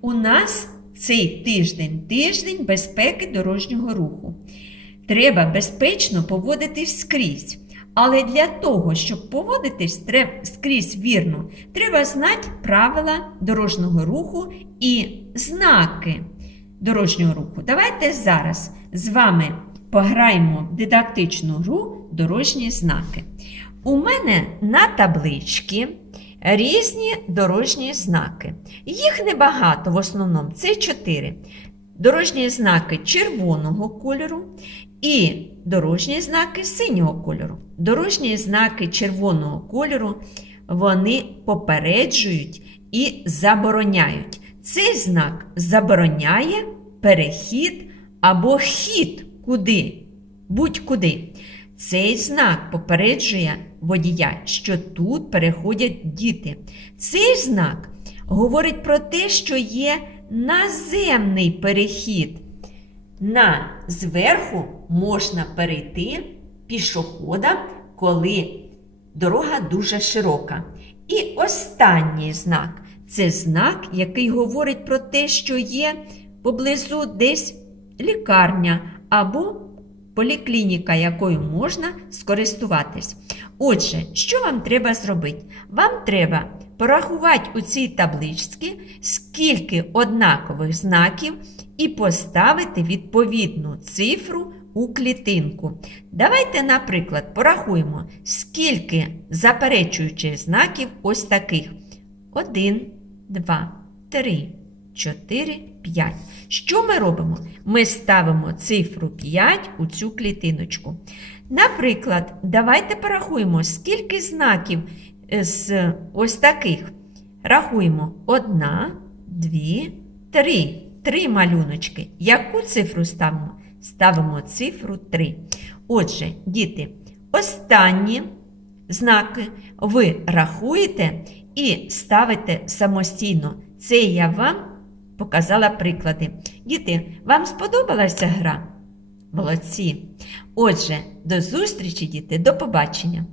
у нас цей тиждень тиждень безпеки дорожнього руху. Треба безпечно поводитись скрізь. Але для того, щоб поводитись треб- скрізь вірно, треба знати правила дорожнього руху і знаки дорожнього руху. Давайте зараз з вами пограємо в дидактичну гру дорожні знаки. У мене на табличці різні дорожні знаки. Їх небагато, в основному це чотири. Дорожні знаки червоного кольору і дорожні знаки синього кольору. Дорожні знаки червоного кольору вони попереджують і забороняють. Цей знак забороняє перехід або хід куди, будь-куди. Цей знак попереджує водія, що тут переходять діти. Цей знак говорить про те, що є наземний перехід. На зверху можна перейти пішохода, коли дорога дуже широка. І останній знак це знак, який говорить про те, що є поблизу десь лікарня або поліклініка, якою можна скористуватись. Отже, що вам треба зробити? Вам треба порахувати у цій табличці, скільки однакових знаків, і поставити відповідну цифру у клітинку. Давайте, наприклад, порахуємо, скільки заперечуючих знаків ось таких. 1, 2, 3, 4, 5. Що ми робимо? Ми ставимо цифру 5 у цю клітиночку. Наприклад, давайте порахуємо, скільки знаків е, з ось таких. Рахуємо 1, 2, 3. Три малюночки. Яку цифру ставимо? Ставимо цифру 3. Отже, діти, останні знаки ви рахуєте і ставите самостійно. Це я вам показала приклади. Діти, вам сподобалася гра? Молодці! Отже, до зустрічі, діти, до побачення!